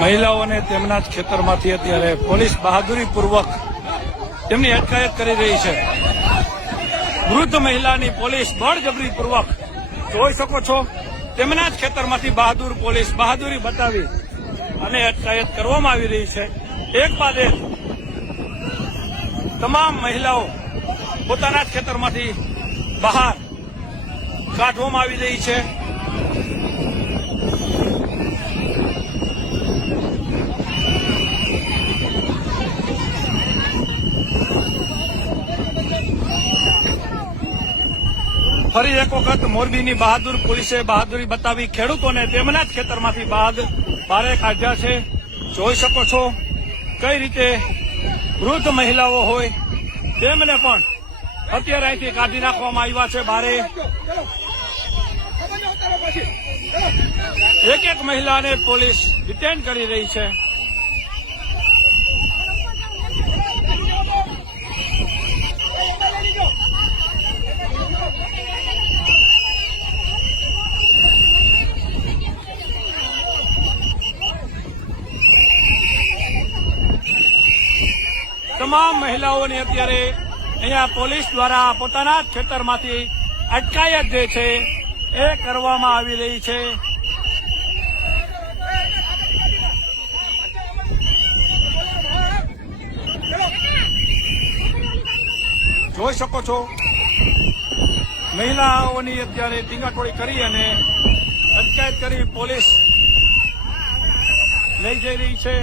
મહિલાઓને તેમના જ ખેતરમાંથી અત્યારે પોલીસ બહાદુરીપૂર્વક તેમની અટકાયત કરી રહી છે. વૃદ્ધ મહિલાની પોલીસ બળજબરીપૂર્વક જોઈ શકો છો તેમના જ ખેતરમાંથી પોલીસ બહાદુરી બતાવી અને અટકાયત કરવામાં આવી રહી છે. એક બાદ એક તમામ મહિલાઓ પોતાના જ ખેતરમાંથી બહાર કાઢવામાં આવી રહી છે. ફરી એક વખત મોરબીની બહાદુર પોલીસે બહાદુરી બતાવી ખેડૂતોને તેમના જ ખેતરમાંથી બહાર કાઢ્યા છે. જોઈ શકો છો કઈ રીતે વૃદ્ધ મહિલાઓ હોય તેમને પણ અત્યારે અહીંથી કાઢી નાખવામાં આવ્યા છે બહાર. એક મહિલાને પોલીસ ડિટેન કરી રહી છે. તમામ મહિલાઓની અત્યારે અહીંયા પોલીસ દ્વારા પોતાના જ ખેતરમાંથી અટકાયત જે છે એ કરવામાં આવી રહી છે. જોઈ શકો છો મહિલાઓની અત્યારે ટીંગાટોળી કરી અને અટકાયત કરી પોલીસ લઈ જઈ રહી છે.